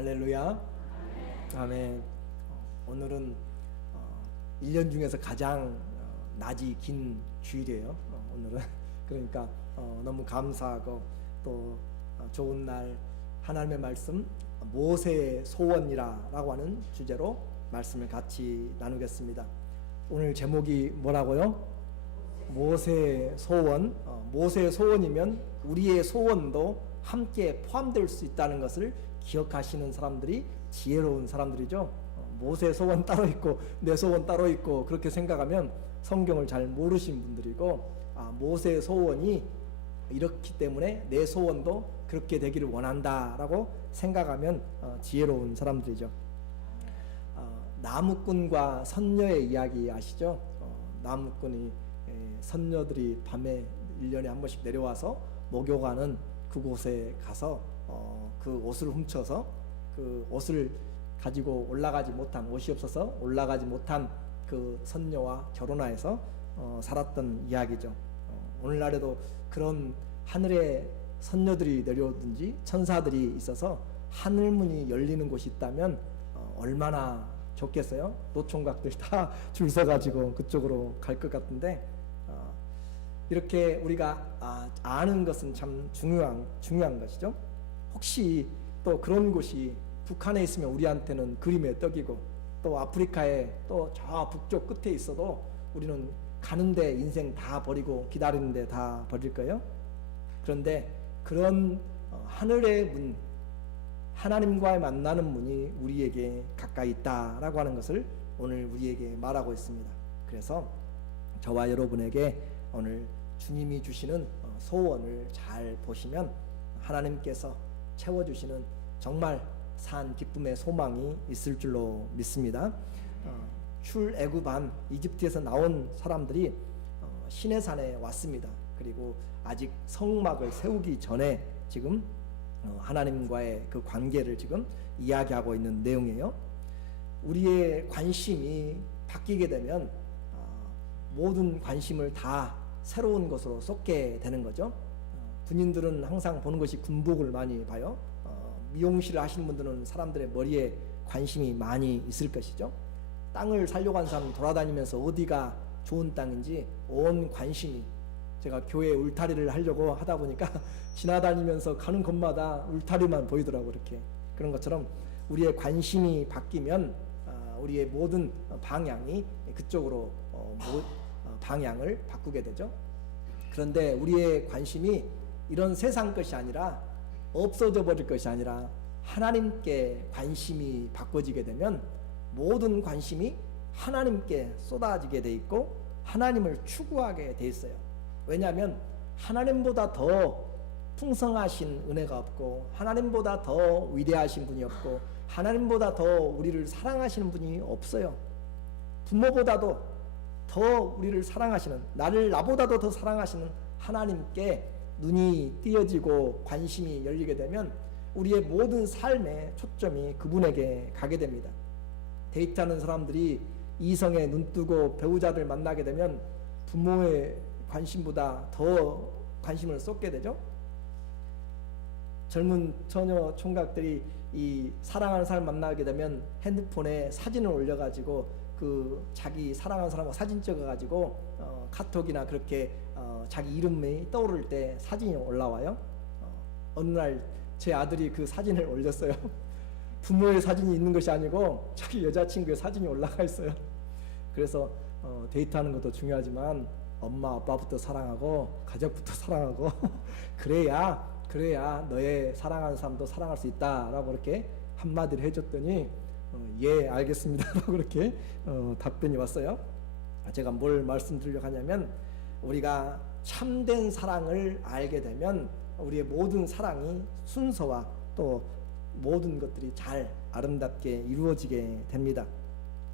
할렐루야. 아멘. 오늘은 1년 중에서 가장 낮이 긴 주일이에요. 오늘은 그러니까 너무 감사하고 또 좋은 날 하나님의 말씀 모세의 소원이라고 하는 주제로 말씀을 같이 나누겠습니다. 오늘 제목이 뭐라고요? 모세의 소원. 모세의 소원이면 우리의 소원도 함께 포함될 수 있다는 것을 기억하시는 사람들이 지혜로운 사람들이죠. 모세의 소원 따로 있고 내 소원 따로 있고 그렇게 생각하면 성경을 잘 모르신 분들이고, 모세의 소원이 이렇기 때문에 내 소원도 그렇게 되기를 원한다라고 생각하면 지혜로운 사람들이죠. 나무꾼과 선녀의 이야기 아시죠? 나무꾼이 선녀들이 밤에 1년에 한 번씩 내려와서 목욕하는 그곳에 가서 그 옷을 훔쳐서 그 옷을 가지고 올라가지 못한, 옷이 없어서 올라가지 못한 그 선녀와 결혼하여서 살았던 이야기죠. 오늘날에도 그런 하늘에 선녀들이 내려오든지 천사들이 있어서 하늘문이 열리는 곳이 있다면 얼마나 좋겠어요? 노총각들 다 줄 서가지고 그쪽으로 갈 것 같은데, 이렇게 우리가 아는 것은 참 중요한 것이죠. 혹시 또 그런 곳이 북한에 있으면 우리한테는 그림의 떡이고, 또 아프리카에 또 저 북쪽 끝에 있어도 우리는 가는데 인생 다 버리고 기다리는데 다 버릴 거예요. 그런데 그런 하늘의 문, 하나님과의 만나는 문이 우리에게 가까이 있다라고 하는 것을 오늘 우리에게 말하고 있습니다. 그래서 저와 여러분에게 오늘 주님이 주시는 소원을 잘 보시면 하나님께서 채워주시는 정말 산 기쁨의 소망이 있을 줄로 믿습니다. 출애굽한 이집트에서 나온 사람들이 시내산에 왔습니다. 그리고 아직 성막을 세우기 전에 지금 하나님과의 그 관계를 지금 이야기하고 있는 내용이에요. 우리의 관심이 바뀌게 되면 모든 관심을 다 새로운 것으로 쏟게 되는 거죠. 군인들은 항상 보는 것이 군복을 많이 봐요. 미용실을 하시는 분들은 사람들의 머리에 관심이 많이 있을 것이죠. 땅을 살려고 하는 사람 돌아다니면서 어디가 좋은 땅인지 온 관심이, 제가 교회 울타리를 하려고 하다 보니까 지나다니면서 가는 곳마다 울타리만 보이더라고. 이렇게 그런 것처럼 우리의 관심이 바뀌면 우리의 모든 방향이 그쪽으로 방향을 바꾸게 되죠. 그런데 우리의 관심이 이런 세상 것이 아니라, 없어져 버릴 것이 아니라 하나님께 관심이 바꿔지게 되면 모든 관심이 하나님께 쏟아지게 돼 있고 하나님을 추구하게 돼 있어요. 왜냐하면 하나님보다 더 풍성하신 은혜가 없고, 하나님보다 더 위대하신 분이 없고, 하나님보다 더 우리를 사랑하시는 분이 없어요. 부모보다도 더 우리를 사랑하시는, 나보다도 더 사랑하시는 하나님께 눈이 띄어지고 관심이 열리게 되면 우리의 모든 삶의 초점이 그분에게 가게 됩니다. 데이트하는 사람들이 이성에 눈뜨고 배우자들 만나게 되면 부모의 관심보다 더 관심을 쏟게 되죠. 젊은 처녀 총각들이 이 사랑하는 사람 만나게 되면 핸드폰에 사진을 올려가지고 그 자기 사랑하는 사람하고 사진 찍어가지고 카톡이나 그렇게 자기 이름이 떠오를 때 사진이 올라와요. 어느 날 제 아들이 그 사진을 올렸어요. 부모의 사진이 있는 것이 아니고 자기 여자친구의 사진이 올라가 있어요. 그래서 데이트하는 것도 중요하지만 엄마 아빠부터 사랑하고 가족부터 사랑하고 그래야 너의 사랑하는 사람도 사랑할 수 있다라고 이렇게 한마디를 해줬더니 예 알겠습니다 라고 그렇게 답변이 왔어요. 제가 뭘 말씀드리려고 하냐면, 우리가 참된 사랑을 알게 되면 우리의 모든 사랑이 순서와 또 모든 것들이 잘 아름답게 이루어지게 됩니다.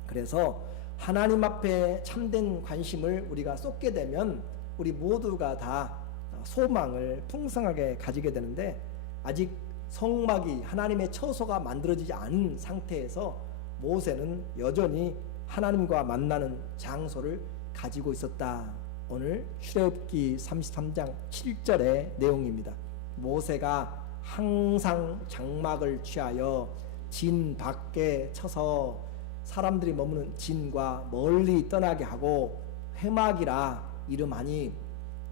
그래서 하나님 앞에 참된 관심을 우리가 쏟게 되면 우리 모두가 다 소망을 풍성하게 가지게 되는데, 아직 성막이, 하나님의 처소가 만들어지지 않은 상태에서 모세는 여전히 하나님과 만나는 장소를 가지고 있었다. 오늘 출애굽기 33장 7절의 내용입니다. 모세가 항상 장막을 취하여 진 밖에 쳐서 사람들이 머무는 진과 멀리 떠나게 하고 회막이라 이름하니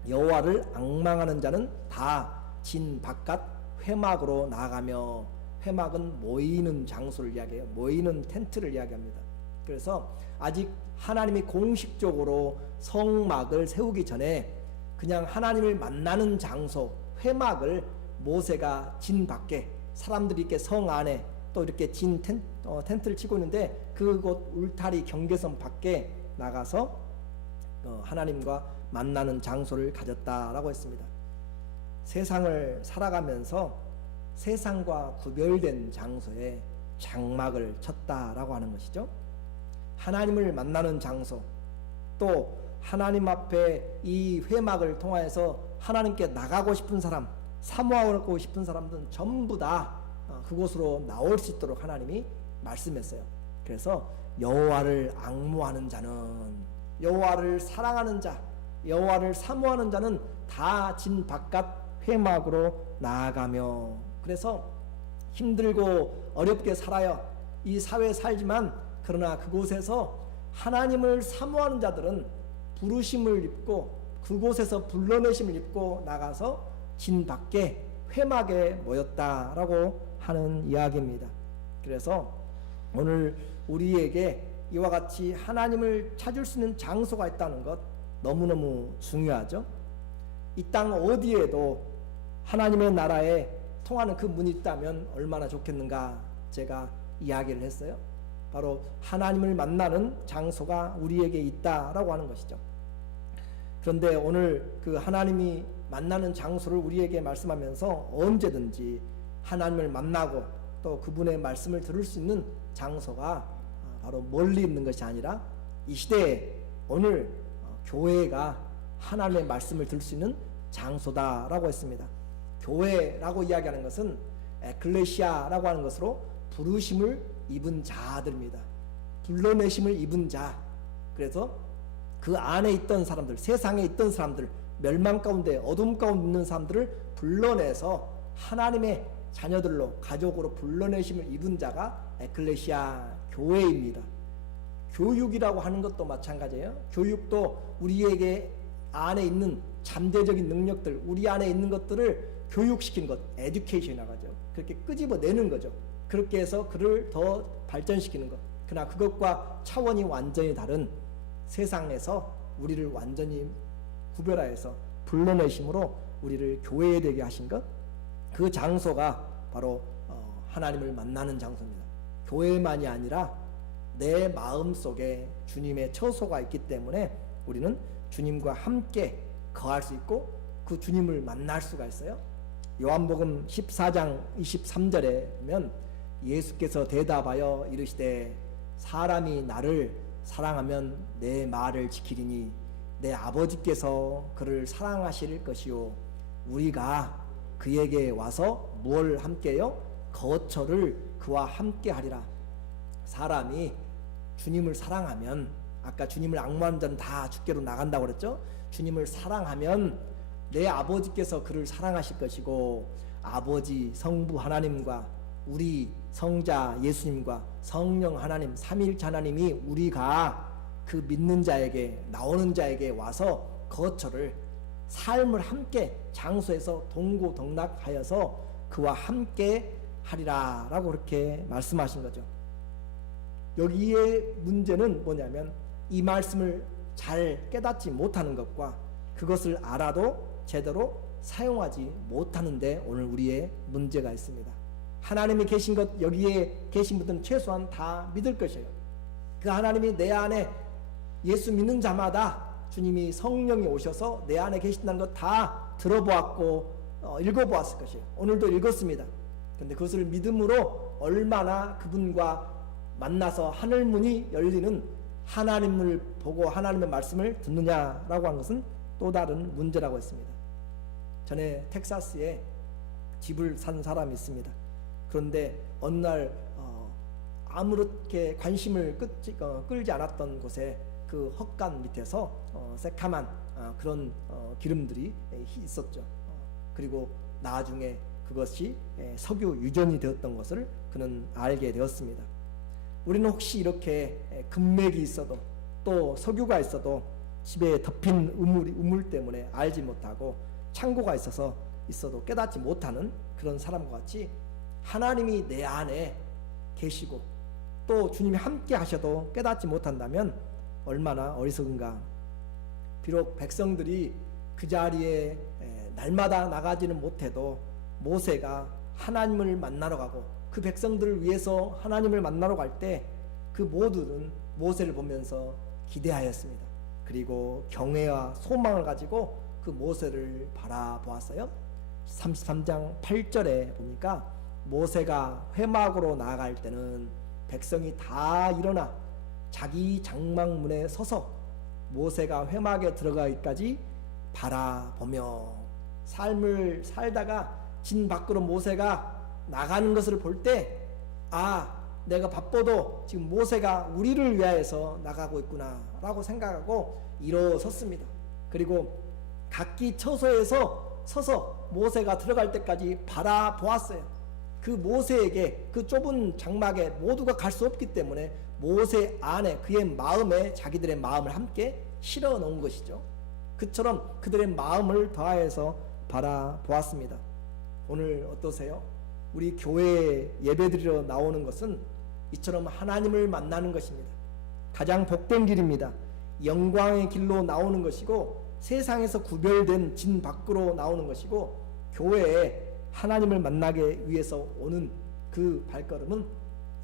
여호와를 앙망하는 자는 다 진 바깥 회막으로 나가며, 회막은 모이는 장소를 이야기해요. 모이는 텐트를 이야기합니다. 그래서 아직 하나님이 공식적으로 성막을 세우기 전에 그냥 하나님을 만나는 장소 회막을 모세가 진 밖에, 사람들이 이렇게 성 안에 또 이렇게 진 텐트를 치고 있는데 그곳 울타리 경계선 밖에 나가서 하나님과 만나는 장소를 가졌다라고 했습니다. 세상을 살아가면서 세상과 구별된 장소에 장막을 쳤다라고 하는 것이죠. 하나님을 만나는 장소, 또 하나님 앞에 이 회막을 통하여서 하나님께 나가고 싶은 사람, 사모하고 싶은 사람들은 전부 다 그곳으로 나올 수 있도록 하나님이 말씀했어요. 그래서 여호와를 앙모하는 자는, 여호와를 사랑하는 자, 여호와를 사모하는 자는 다 진 바깥 회막으로 나아가며, 그래서 힘들고 어렵게 살아요. 이 사회에 살지만 그러나 그곳에서 하나님을 사모하는 자들은 부르심을 입고 그곳에서 불러내심을 입고 나가서 진 밖에 회막에 모였다라고 하는 이야기입니다. 그래서 오늘 우리에게 이와 같이 하나님을 찾을 수 있는 장소가 있다는 것 너무너무 중요하죠. 이 땅 어디에도 하나님의 나라에 통하는 그 문이 있다면 얼마나 좋겠는가 제가 이야기를 했어요. 바로 하나님을 만나는 장소가 우리에게 있다라고 하는 것이죠. 그런데 오늘 그 하나님이 만나는 장소를 우리에게 말씀하면서 언제든지 하나님을 만나고 또 그분의 말씀을 들을 수 있는 장소가 바로 멀리 있는 것이 아니라 이 시대에 오늘 교회가 하나님의 말씀을 들을 수 있는 장소다라고 했습니다. 교회라고 이야기하는 것은 에클레시아라고 하는 것으로 부르심을 입은 자들입니다. 불러내심을 입은 자. 그래서 그 안에 있던 사람들, 세상에 있던 사람들, 멸망 가운데 어둠 가운데 있는 사람들을 불러내서 하나님의 자녀들로, 가족으로 불러내심을 입은 자가 에클레시아 교회입니다. 교육이라고 하는 것도 마찬가지예요. 교육도 우리에게 안에 있는 잠재적인 능력들, 우리 안에 있는 것들을 교육시키는 것, 에듀케이션이라고 하죠. 그렇게 끄집어내는 거죠. 그렇게 해서 그를 더 발전시키는 것. 그러나 그것과 차원이 완전히 다른 세상에서 우리를 완전히 구별하여서 불러내심으로 우리를 교회에 되게 하신 것, 그 장소가 바로 하나님을 만나는 장소입니다. 교회만이 아니라 내 마음속에 주님의 처소가 있기 때문에 우리는 주님과 함께 거할 수 있고 그 주님을 만날 수가 있어요. 요한복음 14장 23절에 보면 예수께서 대답하여 이르시되 사람이 나를 사랑하면 내 말을 지키리니 내 아버지께서 그를 사랑하실 것이요 우리가 그에게 와서 무엇을 함께요? 거처를 그와 함께 하리라. 사람이 주님을 사랑하면, 아까 주님을 앙모하는 자는 다 주께로 나간다고 그랬죠? 주님을 사랑하면 내 아버지께서 그를 사랑하실 것이고 아버지 성부 하나님과 우리 성자 예수님과 성령 하나님 삼위일체 하나님이 우리가 그 믿는 자에게, 나오는 자에게 와서 거처를, 삶을 함께 장소에서 동고동락하여서 그와 함께 하리라 라고 그렇게 말씀하신 거죠. 여기에 문제는 뭐냐면 이 말씀을 잘 깨닫지 못하는 것과 그것을 알아도 제대로 사용하지 못하는 데 오늘 우리의 문제가 있습니다. 하나님이 계신 것, 여기에 계신 분들은 최소한 다 믿을 것이에요. 그 하나님이 내 안에, 예수 믿는 자마다 주님이 성령이 오셔서 내 안에 계신다는 것 다 들어보았고 읽어보았을 것이에요. 오늘도 읽었습니다. 그런데 그것을 믿음으로 얼마나 그분과 만나서 하늘문이 열리는 하나님을 보고 하나님의 말씀을 듣느냐라고 하는 것은 또 다른 문제라고 했습니다. 전에 텍사스에 집을 산 사람이 있습니다. 그런데 어느 날 아무렇게 관심을 끌지 않았던 곳에 그 헛간 밑에서 새카만 그런 기름들이 있었죠. 그리고 나중에 그것이 석유 유전이 되었던 것을 그는 알게 되었습니다. 우리는 혹시 이렇게 금맥이 있어도 또 석유가 있어도 집에 덮인 우물 때문에 알지 못하고 창고가 있어도 깨닫지 못하는 그런 사람과 같이 하나님이 내 안에 계시고 또 주님이 함께 하셔도 깨닫지 못한다면 얼마나 어리석은가. 비록 백성들이 그 자리에 날마다 나가지는 못해도 모세가 하나님을 만나러 가고 그 백성들을 위해서 하나님을 만나러 갈 때 그 모두는 모세를 보면서 기대하였습니다. 그리고 경외와 소망을 가지고 그 모세를 바라보았어요. 33장 8절에 보니까 모세가 회막으로 나아갈 때는 백성이 다 일어나 자기 장막문에 서서 모세가 회막에 들어가기까지 바라보며 삶을 살다가 진 밖으로 모세가 나가는 것을 볼 때 내가 바빠도 지금 모세가 우리를 위하여서 나가고 있구나 라고 생각하고 일어섰습니다. 그리고 각기 처소에서 서서 모세가 들어갈 때까지 바라보았어요. 그 모세에게 그 좁은 장막에 모두가 갈 수 없기 때문에 모세 안에 그의 마음에 자기들의 마음을 함께 실어 놓은 것이죠. 그처럼 그들의 마음을 더하여서 바라보았습니다. 오늘 어떠세요? 우리 교회에 예배드리러 나오는 것은 이처럼 하나님을 만나는 것입니다. 가장 복된 길입니다. 영광의 길로 나오는 것이고 세상에서 구별된 진 밖으로 나오는 것이고 교회에 하나님을 만나기 위해서 오는 그 발걸음은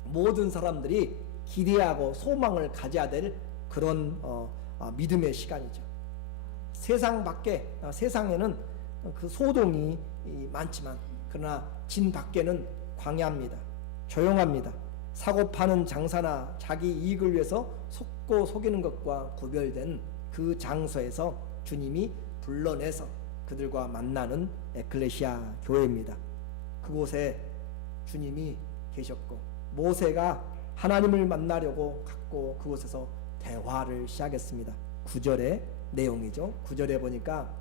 모든 사람들이 기대하고 소망을 가져야 될 그런 믿음의 시간이죠. 세상에는 그 소동이 많지만 그러나 진 밖에는 광야입니다. 조용합니다. 사고 파는 장사나 자기 이익을 위해서 속고 속이는 것과 구별된 그 장소에서 주님이 불러내서 그들과 만나는 에클레시아 교회입니다. 그곳에 주님이 계셨고 모세가 하나님을 만나려고 갔고 그곳에서 대화를 시작했습니다. 9절의 내용이죠. 9절에 보니까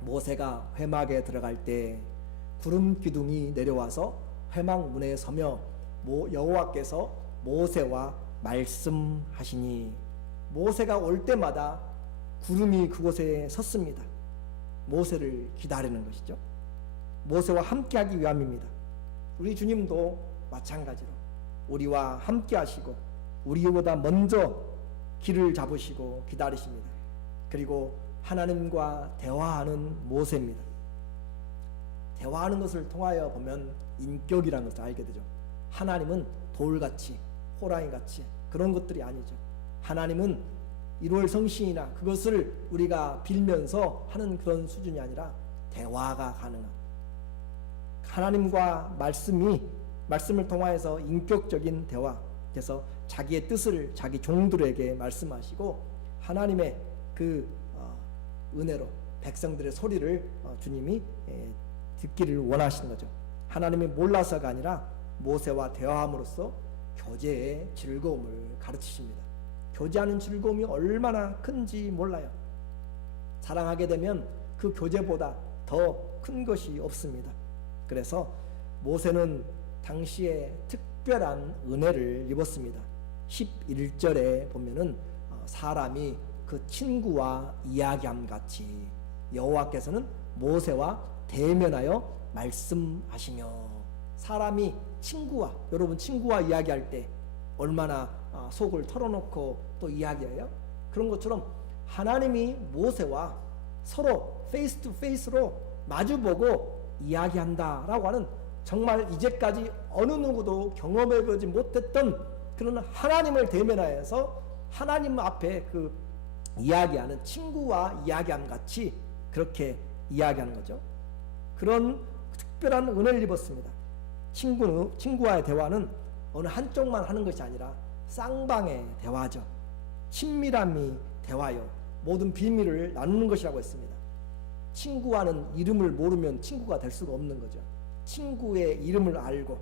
모세가 회막에 들어갈 때 구름 기둥이 내려와서 회막 문에 서며 여호와께서 모세와 말씀하시니 모세가 올 때마다 구름이 그곳에 섰습니다. 모세를 기다리는 것이죠. 모세와 함께하기 위함입니다. 우리 주님도 마찬가지로 우리와 함께 하시고 우리보다 먼저 길을 잡으시고 기다리십니다. 그리고 하나님과 대화하는 모세입니다. 대화하는 것을 통하여 보면 인격이라는 것을 알게 되죠. 하나님은 돌같이 호랑이같이 그런 것들이 아니죠. 하나님은 1월 성신이나 그것을 우리가 빌면서 하는 그런 수준이 아니라 대화가 가능한 하나님과 말씀을 통하여서 인격적인 대화, 그래서 자기의 뜻을 자기 종들에게 말씀하시고 하나님의 그 은혜로 백성들의 소리를 주님이 듣기를 원하시는 거죠. 하나님이 몰라서가 아니라 모세와 대화함으로써 교제의 즐거움을 가르치십니다. 교제하는 즐거움이 얼마나 큰지 몰라요. 사랑하게 되면 그 교제보다 더 큰 것이 없습니다. 그래서 모세는 당시에 특별한 은혜를 입었습니다. 11절에 보면은 사람이 그 친구와 이야기함 같이 여호와께서는 모세와 대면하여 말씀하시며, 사람이 여러분 친구와 이야기할 때 얼마나 속을 털어놓고 또 이야기해요? 그런 것처럼 하나님이 모세와 서로 페이스 투 페이스로 마주보고 이야기한다라고 하는, 정말 이제까지 어느 누구도 경험해보지 못했던 그런 하나님을 대면하여서 하나님 앞에 그 이야기하는, 친구와 이야기함 같이 그렇게 이야기하는 거죠. 그런 특별한 은혜를 입었습니다. 친구와의 대화는 어느 한쪽만 하는 것이 아니라 쌍방의 대화죠. 친밀함이 대화요, 모든 비밀을 나누는 것이라고 했습니다. 친구와는 이름을 모르면 친구가 될 수가 없는 거죠. 친구의 이름을 알고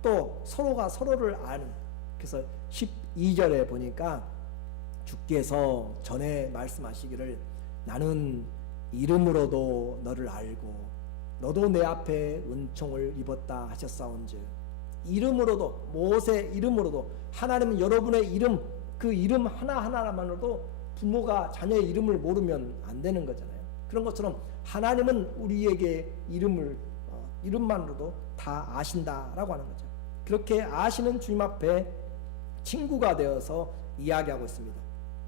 또 서로가 서로를 아는, 그래서 12절에 보니까 주께서 전에 말씀하시기를 나는 이름으로도 너를 알고 너도 내 앞에 은총을 입었다 하셨사온즉. 이름으로도, 모세 이름으로도, 하나님은 여러분의 이름, 그 이름 하나하나만으로도 부모가 자녀의 이름을 모르면 안 되는 거잖아요. 그런 것처럼 하나님은 우리에게 이름만으로도 다 아신다라고 하는 거죠. 그렇게 아시는 주님 앞에 친구가 되어서 이야기하고 있습니다.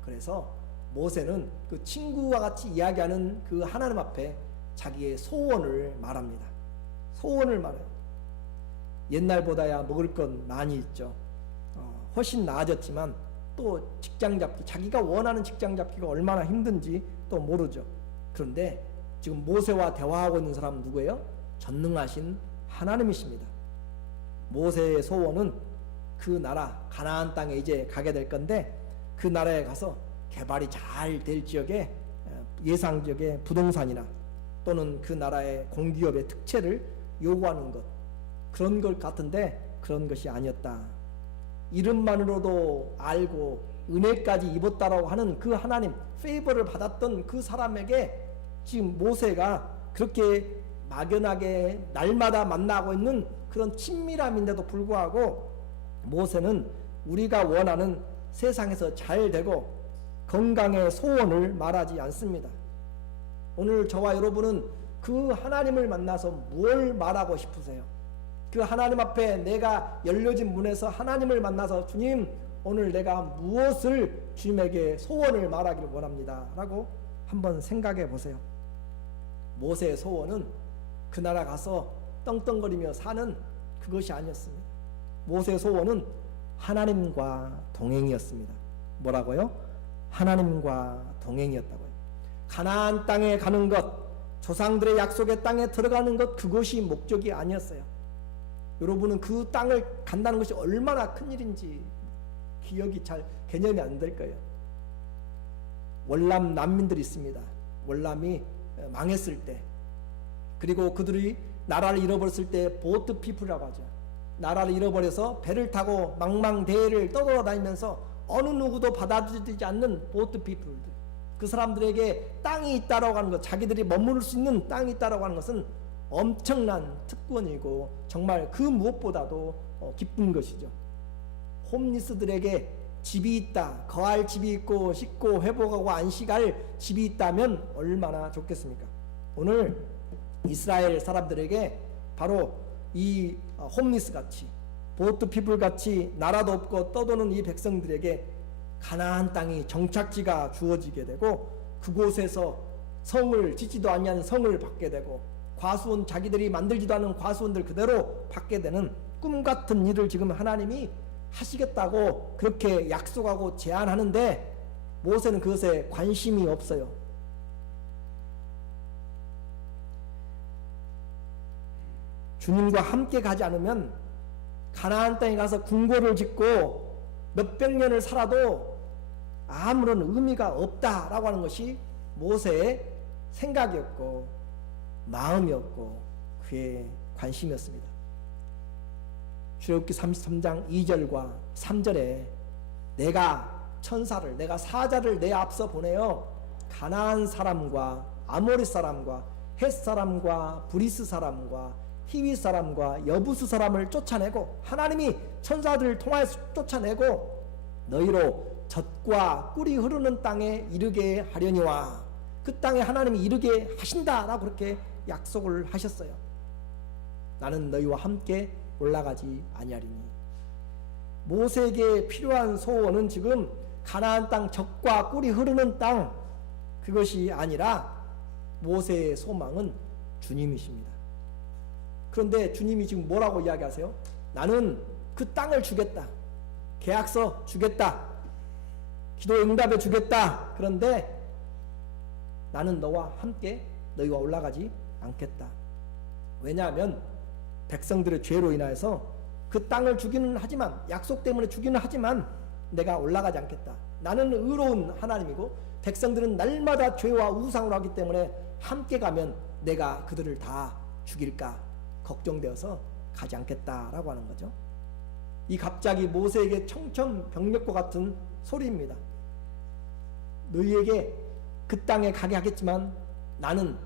그래서 모세는 그 친구와 같이 이야기하는 그 하나님 앞에 자기의 소원을 말합니다. 소원을 말해요. 옛날보다야 먹을 건 많이 있죠. 훨씬 나아졌지만 또 직장 잡기, 자기가 원하는 직장 잡기가 얼마나 힘든지 또 모르죠. 그런데 지금 모세와 대화하고 있는 사람은 누구예요? 전능하신 하나님이십니다. 모세의 소원은 그 나라 가나안 땅에 이제 가게 될 건데, 그 나라에 가서 개발이 잘 될 지역에, 예상 지역의 부동산이나 또는 그 나라의 공기업의 특채를 요구하는 것, 그런 것 같은데 그런 것이 아니었다. 이름만으로도 알고 은혜까지 입었다라고 하는 그 하나님, 페이버를 받았던 그 사람에게 지금 모세가 그렇게 막연하게 날마다 만나고 있는 그런 친밀함인데도 불구하고 모세는 우리가 원하는 세상에서 잘 되고 건강의 소원을 말하지 않습니다. 오늘 저와 여러분은 그 하나님을 만나서 뭘 말하고 싶으세요? 그 하나님 앞에 내가 열려진 문에서 하나님을 만나서 주님, 오늘 내가 무엇을 주님에게 소원을 말하기를 원합니다 라고 한번 생각해 보세요. 모세의 소원은 그 나라 가서 떵떵거리며 사는 그것이 아니었습니다. 모세의 소원은 하나님과 동행이었습니다. 뭐라고요? 하나님과 동행이었다고요. 가나안 땅에 가는 것, 조상들의 약속의 땅에 들어가는 것, 그것이 목적이 아니었어요. 여러분은 그 땅을 간다는 것이 얼마나 큰 일인지 기억이 잘 개념이 안 될 거예요. 월남 난민들이 있습니다. 월남이 망했을 때, 그리고 그들이 나라를 잃어버렸을 때 보트 피플이라고 하죠. 나라를 잃어버려서 배를 타고 망망대해를 떠돌아다니면서 어느 누구도 받아들이지 않는 보트 피플들, 그 사람들에게 땅이 있다라고 하는 것, 자기들이 머무를 수 있는 땅이 있다라고 하는 것은 엄청난 특권이고 정말 그 무엇보다도 기쁜 것이죠. 홈리스들에게 집이 있다, 거할 집이 있고 씻고 회복하고 안식할 집이 있다면 얼마나 좋겠습니까? 오늘 이스라엘 사람들에게 바로 이 홈리스 같이, 보트 피플 같이 나라도 없고 떠도는 이 백성들에게 가나안 땅이 정착지가 주어지게 되고, 그곳에서 성을 짓지도 아니한 성을 받게 되고, 과수원, 자기들이 만들지도 않은 과수원들 그대로 받게 되는 꿈같은 일을 지금 하나님이 하시겠다고 그렇게 약속하고 제안하는데 모세는 그것에 관심이 없어요. 주님과 함께 가지 않으면 가나안 땅에 가서 궁궐을 짓고 몇백 년을 살아도 아무런 의미가 없다라고 하는 것이 모세의 생각이었고 마음이었고 그의 관심이었습니다. 출애굽기 33장 2절과 3절에 내가 천사를, 내가 사자를 내 앞서 보내어 가나안 사람과 아모리 사람과 헷 사람과 브리스 사람과 히위 사람과 여부스 사람을 쫓아내고, 하나님이 천사들을 통하여서 쫓아내고 너희로 젖과 꿀이 흐르는 땅에 이르게 하려니와, 그 땅에 하나님이 이르게 하신다라고 그렇게 약속을 하셨어요. 나는 너희와 함께 올라가지 아니하리니. 모세에게 필요한 소원은 지금 가나안 땅, 젖과 꿀이 흐르는 땅, 그것이 아니라 모세의 소망은 주님이십니다. 그런데 주님이 지금 뭐라고 이야기하세요? 나는 그 땅을 주겠다, 계약서 주겠다, 기도 응답해 주겠다. 그런데 나는 너와 함께 너희와 올라가지 않겠다. 왜냐하면 백성들의 죄로 인하여서 그 땅을 주기는 하지만, 약속 때문에 주기는 하지만 내가 올라가지 않겠다. 나는 의로운 하나님이고 백성들은 날마다 죄와 우상을 하기 때문에 함께 가면 내가 그들을 다 죽일까 걱정되어서 가지 않겠다라고 하는 거죠. 이 갑자기 모세에게 청천벽력과 같은 소리입니다. 너희에게 그 땅에 가게 하겠지만 나는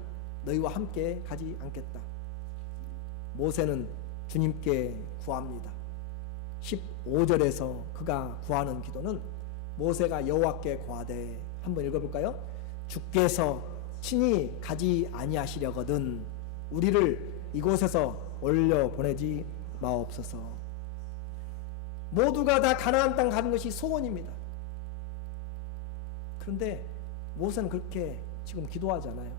너희와 함께 가지 않겠다. 모세는 주님께 구합니다. 15절에서 그가 구하는 기도는 모세가 여호와께 구하되, 한번 읽어볼까요? 주께서 친히 가지 아니하시려거든 우리를 이곳에서 올려 보내지 마옵소서. 모두가 다 가나안 땅 가는 것이 소원입니다. 그런데 모세는 그렇게 지금 기도하잖아요.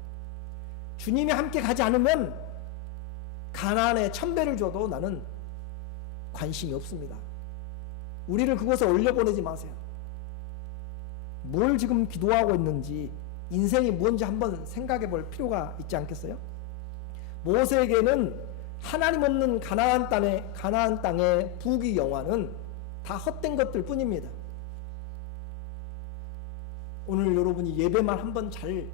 주님이 함께 가지 않으면 가나안에 1000배를 줘도 나는 관심이 없습니다. 우리를 그곳에 올려보내지 마세요. 뭘 지금 기도하고 있는지, 인생이 뭔지 한번 생각해 볼 필요가 있지 않겠어요? 모세에게는 하나님 없는 가나안 땅의 부귀 영화는 다 헛된 것들 뿐입니다. 오늘 여러분이 예배만 한번 잘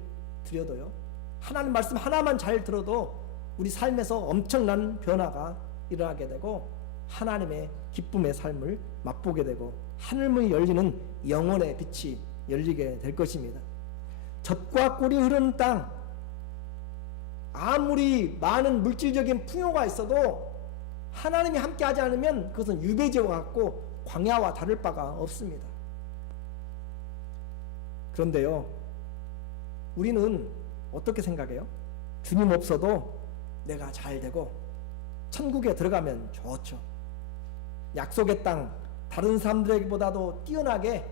드려도요, 하나님 말씀 하나만 잘 들어도 우리 삶에서 엄청난 변화가 일어나게 되고 하나님의 기쁨의 삶을 맛보게 되고 하늘문이 열리는 영혼의 빛이 열리게 될 것입니다. 젖과 꿀이 흐르는 땅, 아무리 많은 물질적인 풍요가 있어도 하나님이 함께하지 않으면 그것은 유배지와 같고 광야와 다를 바가 없습니다. 그런데요, 우리는 어떻게 생각해요? 주님 없어도 내가 잘 되고 천국에 들어가면 좋죠. 약속의 땅, 다른 사람들보다도 뛰어나게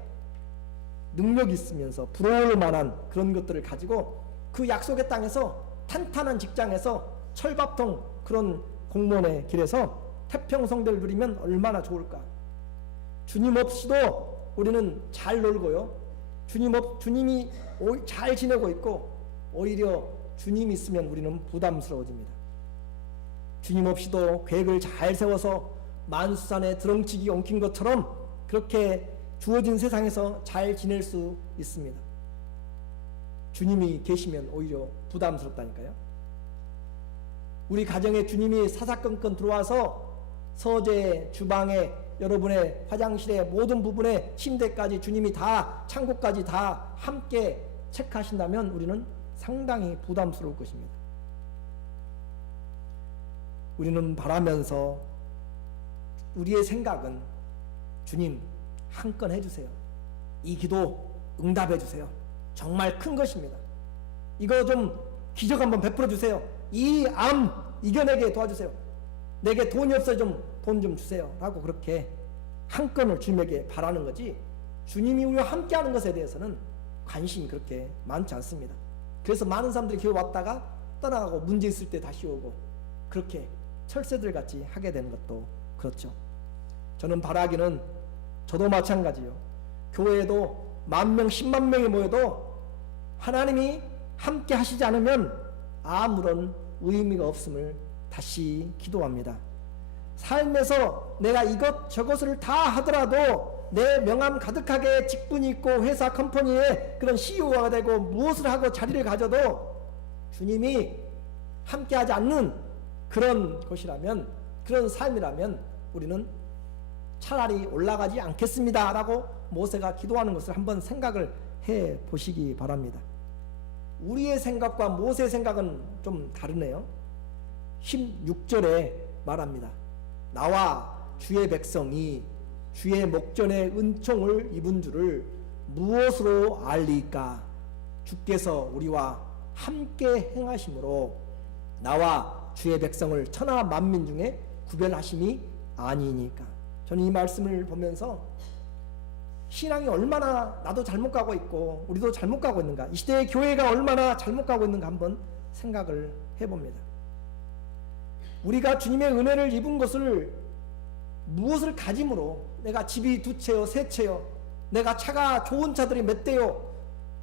능력이 있으면서 부러울 만한 그런 것들을 가지고 그 약속의 땅에서 탄탄한 직장에서 철밥통 그런 공무원의 길에서 태평성대를 누리면 얼마나 좋을까. 주님 없이도 우리는 잘 놀고요, 주님이 잘 지내고 있고 오히려 주님이 있으면 우리는 부담스러워집니다. 주님 없이도 계획을 잘 세워서 만수산에 드렁치기 엉킨 것처럼 그렇게 주어진 세상에서 잘 지낼 수 있습니다. 주님이 계시면 오히려 부담스럽다니까요. 우리 가정에 주님이 사사건건 들어와서 서재, 주방에, 여러분의 화장실에 모든 부분에 침대까지 주님이 다, 창고까지 다 함께 체크하신다면 우리는 상당히 부담스러울 것입니다. 우리는 바라면서 우리의 생각은 주님 한 건 해주세요. 이 기도 응답해 주세요. 정말 큰 것입니다. 이거 좀 기적 한번 베풀어 주세요. 이 암 이겨내게 도와주세요. 내게 돈이 없어요. 돈 좀 주세요. 라고 그렇게 한 건을 주님에게 바라는 거지, 주님이 우리와 함께하는 것에 대해서는 관심이 그렇게 많지 않습니다. 그래서 많은 사람들이 교회 왔다가 떠나가고 문제 있을 때 다시 오고 그렇게 철새들 같이 하게 되는 것도 그렇죠. 저는 바라기는 저도 마찬가지요. 교회에도 10,000명, 100,000명이 모여도 하나님이 함께 하시지 않으면 아무런 의미가 없음을 다시 기도합니다. 삶에서 내가 이것 저것을 다 하더라도 내 명함 가득하게 직분이 있고 회사 컴퍼니에 그런 CEO가 되고 무엇을 하고 자리를 가져도 주님이 함께하지 않는 그런 것이라면, 그런 삶이라면 우리는 차라리 올라가지 않겠습니다 라고 모세가 기도하는 것을 한번 생각을 해 보시기 바랍니다. 우리의 생각과 모세의 생각은 좀 다르네요. 16절에 말합니다. 나와 주의 백성이 주의 목전에 은총을 입은 줄을 무엇으로 알리까? 주께서 우리와 함께 행하심으로 나와 주의 백성을 천하 만민 중에 구별하심이 아니니까. 저는 이 말씀을 보면서 신앙이 얼마나 나도 잘못 가고 있고 우리도 잘못 가고 있는가, 이 시대의 교회가 얼마나 잘못 가고 있는가 한번 생각을 해봅니다. 우리가 주님의 은혜를 입은 것을 무엇을 가짐으로, 내가 집이 2채요 3채요, 내가 차가 좋은 차들이 몇 대요,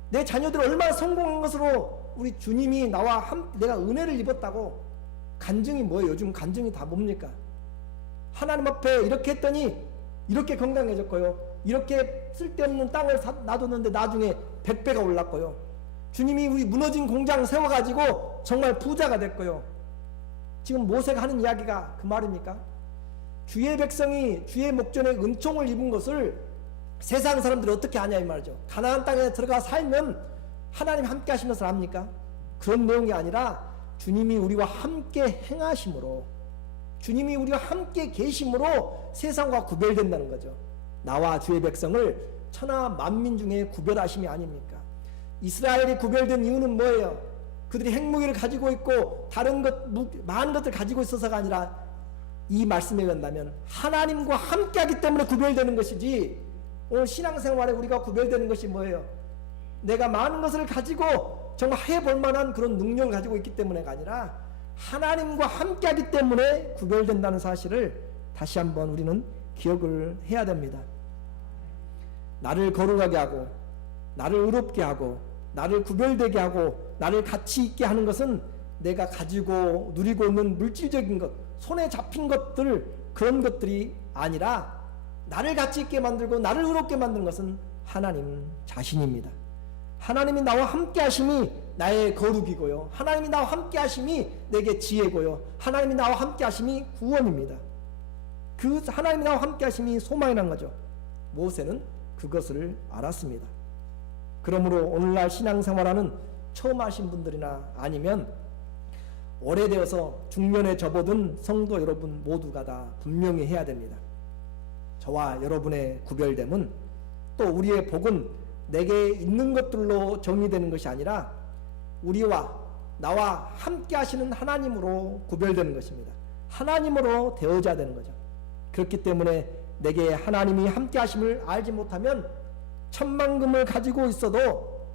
내 자녀들이 얼마나 성공한 것으로 우리 주님이 나와 내가 은혜를 입었다고 간증이 뭐예요? 요즘 간증이 다 뭡니까? 하나님 앞에 이렇게 했더니 이렇게 건강해졌고요, 이렇게 쓸데없는 땅을 놔뒀는데 나중에 100배가 올랐고요, 주님이 우리 무너진 공장 세워가지고 정말 부자가 됐고요. 지금 모세가 하는 이야기가 그 말입니까? 주의 백성이 주의 목전에 은총을 입은 것을 세상 사람들이 어떻게 아냐 이 말이죠. 가나안 땅에 들어가 살면 하나님 함께 하시는 것을 압니까? 그런 내용이 아니라 주님이 우리와 함께 행하심으로 주님이 우리와 함께 계심으로 세상과 구별된다는 거죠. 나와 주의 백성을 천하 만민 중에 구별하심이 아닙니까? 이스라엘이 구별된 이유는 뭐예요? 그들이 핵무기를 가지고 있고 다른 많은 것들 가지고 있어서가 아니라 이 말씀에 의한다면 하나님과 함께하기 때문에 구별되는 것이지, 오늘 신앙생활에 우리가 구별되는 것이 뭐예요? 내가 많은 것을 가지고 정말 해볼 만한 그런 능력을 가지고 있기 때문에가 아니라 하나님과 함께하기 때문에 구별된다는 사실을 다시 한번 우리는 기억을 해야 됩니다. 나를 거룩하게 하고 나를 의롭게 하고 나를 구별되게 하고 나를 가치 있게 하는 것은 내가 가지고 누리고 있는 물질적인 것, 손에 잡힌 것들, 그런 것들이 아니라 나를 가치 있게 만들고 나를 의롭게 만드는 것은 하나님 자신입니다. 하나님이 나와 함께 하심이 나의 거룩이고요, 하나님이 나와 함께 하심이 내게 지혜고요, 하나님이 나와 함께 하심이 구원입니다. 그 하나님이 나와 함께 하심이 소망이라는 거죠. 모세는 그것을 알았습니다. 그러므로 오늘날 신앙생활하는 처음 하신 분들이나 아니면 오래되어서 중년에 접어든 성도 여러분 모두가 다 분명히 해야 됩니다. 저와 여러분의 구별됨은, 또 우리의 복은 내게 있는 것들로 정의되는 것이 아니라 우리와 나와 함께 하시는 하나님으로 구별되는 것입니다. 하나님으로 되어져야 되는 거죠. 그렇기 때문에 내게 하나님이 함께 하심을 알지 못하면 천만금을 가지고 있어도,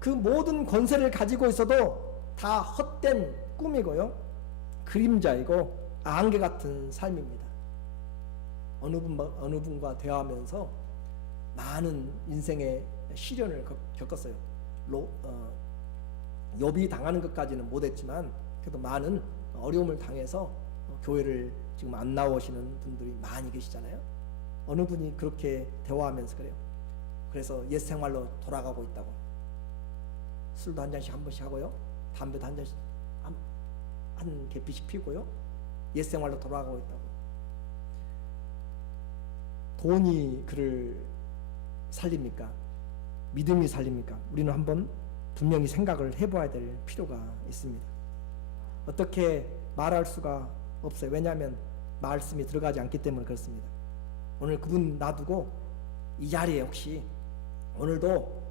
그 모든 권세를 가지고 있어도 다 헛된 꿈이고요, 그림자이고 안개 같은 삶입니다. 어느 분과 대화하면서 많은 인생의 시련을 겪었어요. 욥이 당하는 것까지는 못했지만 그래도 많은 어려움을 당해서 교회를 지금 안 나오시는 분들이 많이 계시잖아요. 어느 분이 그렇게 대화하면서 그래요. 그래서 옛 생활로 돌아가고 있다고. 술도 한 잔씩 한 번씩 하고요, 담배도 한 잔씩 한 개피씩 피우고요, 옛 생활로 돌아가고 있다고. 돈이 그를 살립니까? 믿음이 살립니까? 우리는 한번 분명히 생각을 해봐야 될 필요가 있습니다. 어떻게 말할 수가 없어요. 왜냐하면 말씀이 들어가지 않기 때문에 그렇습니다. 오늘 그분 놔두고 이 자리에 혹시 오늘도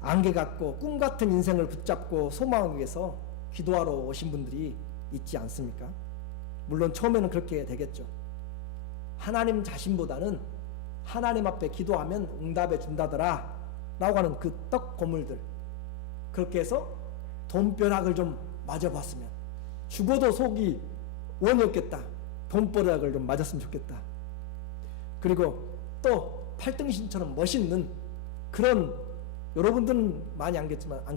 안개 같고 꿈 같은 인생을 붙잡고 소망하기 위해서 기도하러 오신 분들이 있지 않습니까? 물론 처음에는 그렇게 되겠죠. 하나님 자신보다는 하나님 앞에 기도하면 응답해 준다더라 라고 하는 그 떡 고물들, 그렇게 해서 돈벼락을 좀 맞아봤으면, 죽어도 속이 원이 없겠다, 돈벼락을 좀 맞았으면 좋겠다. 그리고 또 팔등신처럼 멋있는 그런, 여러분들은 많이 안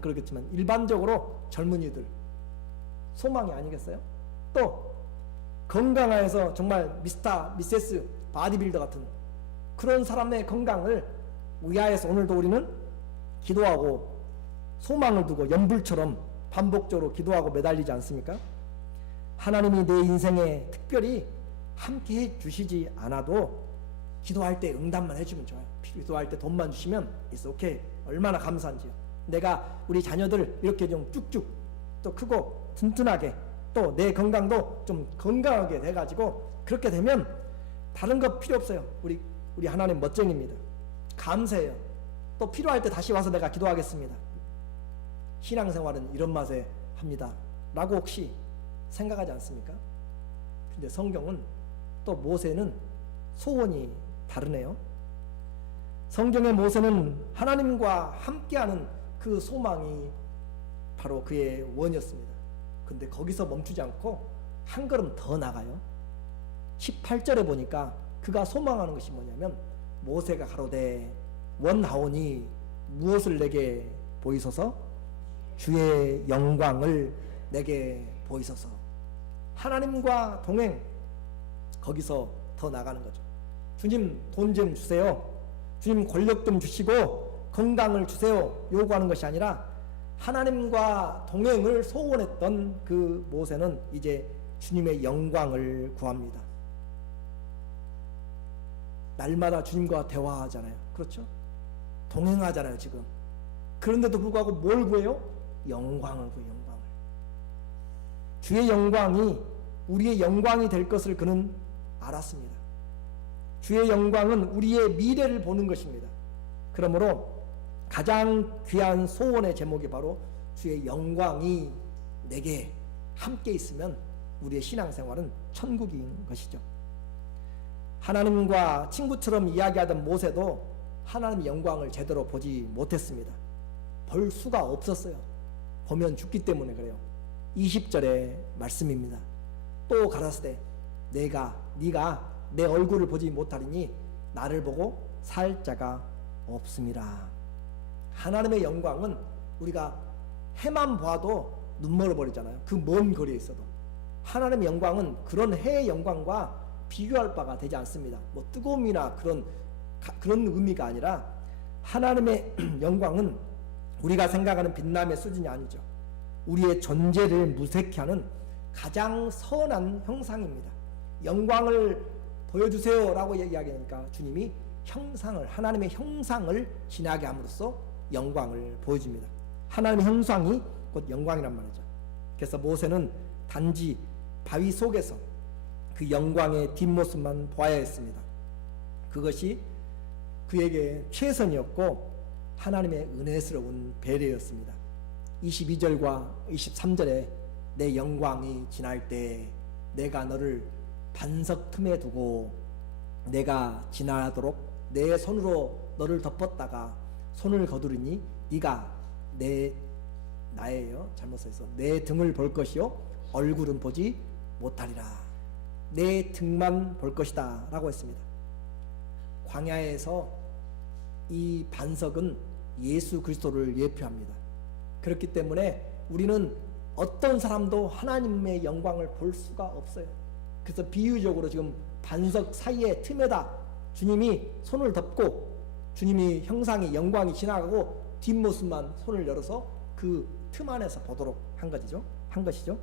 그러겠지만 일반적으로 젊은이들 소망이 아니겠어요? 또 건강해서 정말 미세스 바디빌더 같은 그런 사람의 건강을 위하여서 오늘도 우리는 기도하고 소망을 두고 연불처럼 반복적으로 기도하고 매달리지 않습니까? 하나님이 내 인생에 특별히 함께 해 주시지 않아도 기도할 때 응답만 해주면 좋아요. 기도할 때 돈만 주시면 it's okay. 얼마나 감사한지요. 내가 우리 자녀들 이렇게 좀 쭉쭉 또 크고 튼튼하게, 또 내 건강도 좀 건강하게 돼가지고, 그렇게 되면 다른 거 필요 없어요. 우리 하나님 멋쟁입니다. 감사해요. 또 필요할 때 다시 와서 내가 기도하겠습니다. 신앙생활은 이런 맛에 합니다 라고 혹시 생각하지 않습니까? 근데 성경은 또 모세는 소원이 다르네요. 성경의 모세는 하나님과 함께하는 그 소망이 바로 그의 원이었습니다. 근데 거기서 멈추지 않고 한 걸음 더 나가요. 18절에 보니까 그가 소망하는 것이 뭐냐면, 모세가 가로되 원하오니 무엇을 내게 보이소서? 주의 영광을 내게 보이소서. 하나님과 동행, 거기서 더 나가는 거죠. 주님 돈 좀 주세요, 주님 권력 좀 주시고 건강을 주세요, 요구하는 것이 아니라 하나님과 동행을 소원했던 그 모세는 이제 주님의 영광을 구합니다. 날마다 주님과 대화하잖아요. 그렇죠? 동행하잖아요 지금. 그런데도 불구하고 뭘 구해요? 영광을 구해요. 영광을. 주의 영광이 우리의 영광이 될 것을 그는 알았습니다. 주의 영광은 우리의 미래를 보는 것입니다. 그러므로 가장 귀한 소원의 제목이 바로 주의 영광이 내게 함께 있으면 우리의 신앙생활은 천국인 것이죠. 하나님과 친구처럼 이야기하던 모세도 하나님의 영광을 제대로 보지 못했습니다. 볼 수가 없었어요. 보면 죽기 때문에 그래요. 20절의 말씀입니다. 또 가라사대 네가 내 얼굴을 보지 못하리니 나를 보고 살 자가 없음이라. 하나님의 영광은 우리가 해만 봐도 눈멀어 버리잖아요. 그 먼 거리에 있어도. 하나님의 영광은 그런 해의 영광과 비교할 바가 되지 않습니다. 뭐 뜨거움이나 그런 의미가 아니라 하나님의 영광은 우리가 생각하는 빛남의 수준이 아니죠. 우리의 존재를 무색케 하는 가장 선한 형상입니다. 영광을 보여주세요 라고 얘기하니까 주님이 하나님의 형상을 지나게 함으로써 영광을 보여줍니다. 하나님의 형상이 곧 영광이란 말이죠. 그래서 모세는 단지 바위 속에서 그 영광의 뒷모습만 보아야 했습니다. 그것이 그에게 최선이었고 하나님의 은혜스러운 배려였습니다. 22절과 23절에 내 영광이 지날 때 내가 너를 반석 틈에 두고 내가 지나도록 내 손으로 너를 덮었다가 손을 거두리니 네가 나예요. 잘못 써있어. 내 등을 볼 것이요 얼굴은 보지 못하리라. 내 등만 볼 것이다 라고 했습니다. 광야에서 이 반석은 예수 그리스도를 예표합니다. 그렇기 때문에 우리는 어떤 사람도 하나님의 영광을 볼 수가 없어요. 그래서 비유적으로 지금 반석 사이의 틈에다 주님이 손을 덮고 주님이 형상이 영광이 지나가고 뒷모습만 손을 열어서 그 틈 안에서 보도록 한 것이죠.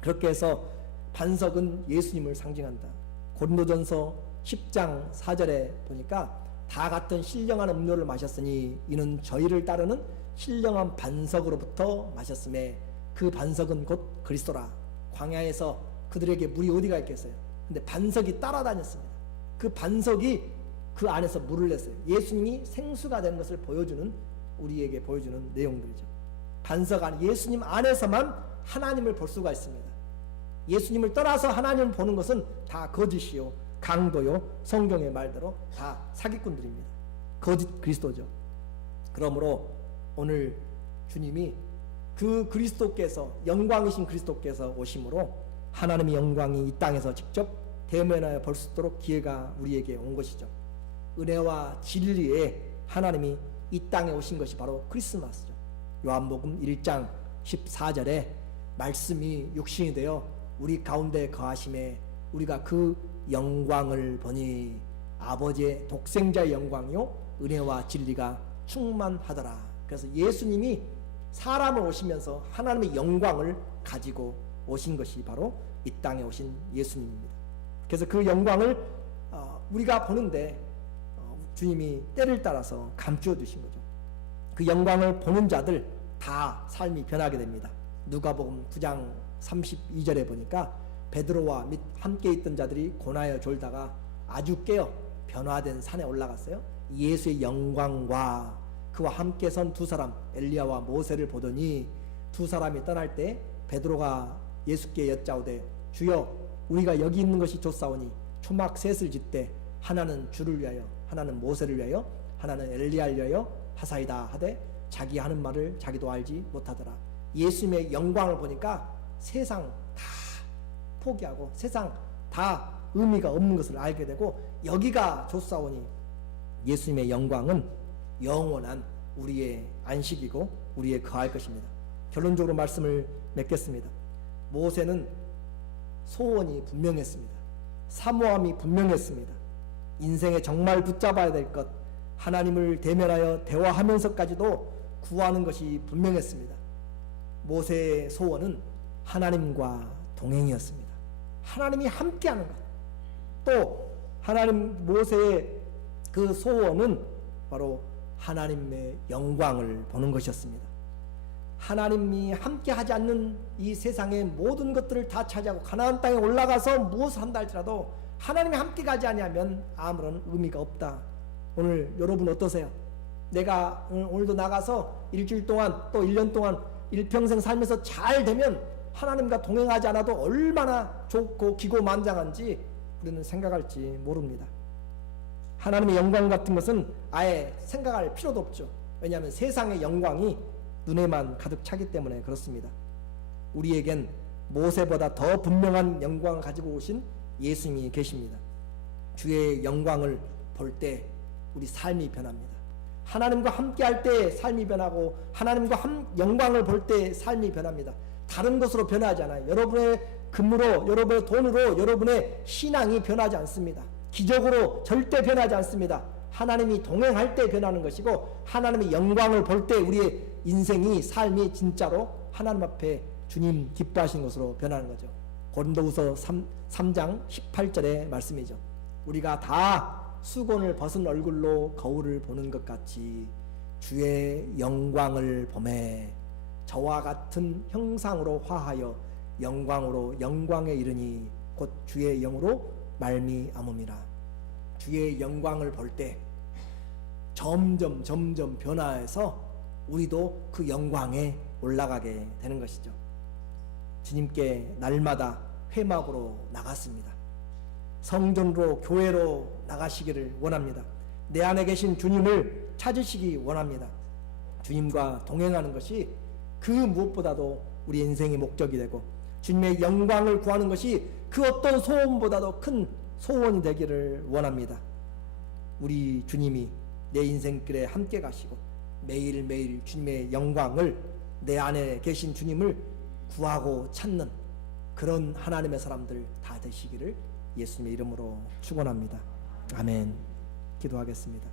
그렇게 해서 반석은 예수님을 상징한다. 고린도전서 10장 4절에 보니까 다 같은 신령한 음료를 마셨으니 이는 저희를 따르는 신령한 반석으로부터 마셨음에 그 반석은 곧 그리스도라. 광야에서 그들에게 물이 어디가 있겠어요? 근데 반석이 따라다녔습니다. 그 반석이 그 안에서 물을 냈어요. 예수님이 생수가 된 것을 우리에게 보여주는 내용들이죠. 반석 안, 예수님 안에서만 하나님을 볼 수가 있습니다. 예수님을 떠나서 하나님을 보는 것은 다 거짓이요, 강도요, 성경의 말대로 다 사기꾼들입니다. 거짓 그리스도죠. 그러므로 오늘 주님이 그 그리스도께서, 영광이신 그리스도께서 오심으로 하나님의 영광이 이 땅에서 직접 대면하여 볼 수 있도록 기회가 우리에게 온 것이죠. 은혜와 진리에 하나님이 이 땅에 오신 것이 바로 크리스마스죠. 요한복음 1장 14절에 말씀이 육신이 되어 우리 가운데 거하심에 우리가 그 영광을 보니 아버지의 독생자의 영광이요 은혜와 진리가 충만하더라. 그래서 예수님이 사람을 오시면서 하나님의 영광을 가지고 오신 것이 바로 이 땅에 오신 예수님입니다. 그래서 그 영광을 우리가 보는데 주님이 때를 따라서 감추어 두신 거죠. 그 영광을 보는 자들 다 삶이 변하게 됩니다. 누가복음 9장 32절에 보니까 베드로와 및 함께 있던 자들이 고나여 졸다가 아주 깨어 변화된 산에 올라갔어요. 예수의 영광과 그와 함께 선 두 사람 엘리야와 모세를 보더니 두 사람이 떠날 때 베드로가 예수께 여짜오되 주여 우리가 여기 있는 것이 좋사오니 초막 셋을 짓되 하나는 주를 위하여 하나는 모세를 위하여 하나는 엘리야를 위하여 하사이다 하되 자기 하는 말을 자기도 알지 못하더라. 예수님의 영광을 보니까 세상 다 포기하고 세상 다 의미가 없는 것을 알게 되고 여기가 좋사오니 예수님의 영광은 영원한 우리의 안식이고 우리의 거할 것입니다. 결론적으로 말씀을 맺겠습니다. 모세는 소원이 분명했습니다. 사모함이 분명했습니다. 인생에 정말 붙잡아야 될 것, 하나님을 대면하여 대화하면서까지도 구하는 것이 분명했습니다. 모세의 소원은 하나님과 동행이었습니다. 하나님이 함께하는 것. 또 모세의 그 소원은 바로 하나님의 영광을 보는 것이었습니다. 하나님이 함께하지 않는 이 세상의 모든 것들을 다 차지하고 가나안 땅에 올라가서 무엇을 한다 할지라도 하나님이 함께 가지 아니하면 아무런 의미가 없다. 오늘 여러분 어떠세요? 내가 오늘도 나가서 일주일 동안 또 1년 동안 일평생 살면서 잘 되면 하나님과 동행하지 않아도 얼마나 좋고 기고만장한지 우리는 생각할지 모릅니다. 하나님의 영광 같은 것은 아예 생각할 필요도 없죠. 왜냐하면 세상의 영광이 눈에만 가득 차기 때문에 그렇습니다. 우리에겐 모세보다 더 분명한 영광을 가지고 오신 예수님이 계십니다. 주의 영광을 볼 때 우리 삶이 변합니다. 하나님과 함께할 때 삶이 변하고 하나님과 영광을 볼 때 삶이 변합니다. 다른 것으로 변하지 않아요. 여러분의 금으로, 여러분의 돈으로 여러분의 신앙이 변하지 않습니다. 기적으로 절대 변하지 않습니다. 하나님이 동행할 때 변하는 것이고 하나님의 영광을 볼 때 우리의 인생이 삶이 진짜로 하나님 앞에 주님 기뻐하시는 것으로 변하는 거죠. 고린도후서 3장 18절의 말씀이죠. 우리가 다 수건을 벗은 얼굴로 거울을 보는 것 같이 주의 영광을 보매 저와 같은 형상으로 화하여 영광으로 영광에 이르니 곧 주의 영으로 말미암음이라. 주의 영광을 볼 때 점점 변화해서 우리도 그 영광에 올라가게 되는 것이죠. 주님께 날마다 회막으로 나갔습니다. 성전으로 교회로 나가시기를 원합니다. 내 안에 계신 주님을 찾으시기 원합니다. 주님과 동행하는 것이 그 무엇보다도 우리 인생의 목적이 되고 주님의 영광을 구하는 것이 그 어떤 소원보다도 큰 소원이 되기를 원합니다. 우리 주님이 내 인생길에 함께 가시고 매일매일 주님의 영광을 내 안에 계신 주님을 구하고 찾는 그런 하나님의 사람들 다 되시기를 예수님의 이름으로 축원합니다. 아멘. 기도하겠습니다.